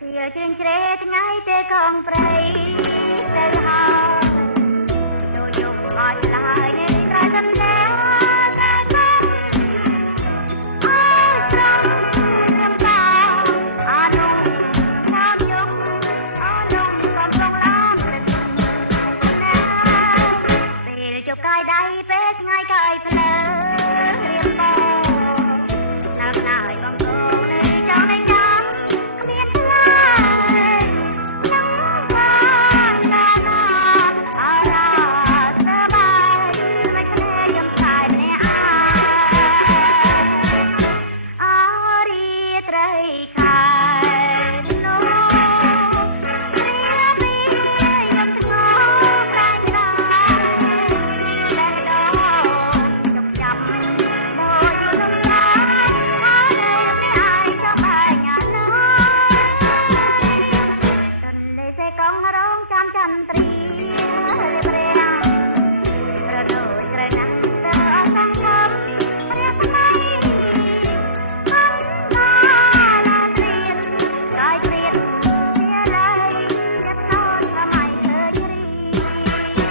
វាជ្រៀងជ្រែថ្ងៃទេកងព្រៃទៅហើយចូលយកមកឆ្លើយនេះត្រៃសំដែងកាយដៃពេលថ្ងៃកាយភ្លើរៀបបោតាមណាយបងកូននេះចង់នឹងណាគ្មានខ្លាចនឹងបានណាអរ៉ាសបាយមិនគ្នាខ្ញុំកាយម្នាក់អរីត្រីខានោះកងរងចាំចន្ទ្រីព្រាប្រដូចក្រណាស់ទៅអសង្ឃឹមព្រះស្មីអំណាឡាត្រៀនកាយព្រៀនជាលៃចិត្តនន់សម័យលើជ្រី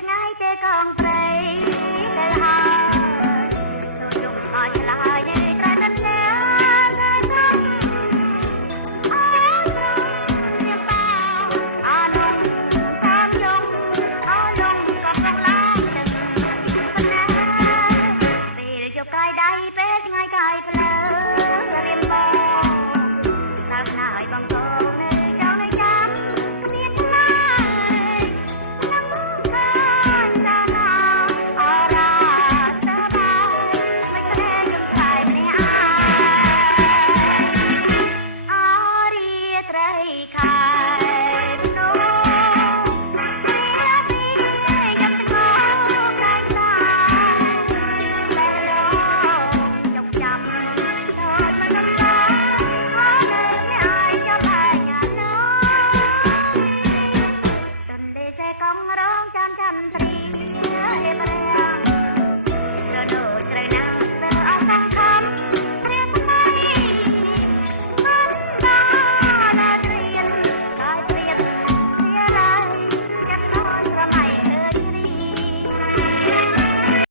ថ្ងៃទេកងព្រៃទៅហើយចូលយកមកឆ្លើយនេះត្រៃសំដែងថ្ងៃសុំអររៀបបោអនុតាមយងអលងក៏ប្រឡាងទឹកប៉ុណ្ណាពេលយកកាយដៃពេលថ្ងៃកាយភ្លើ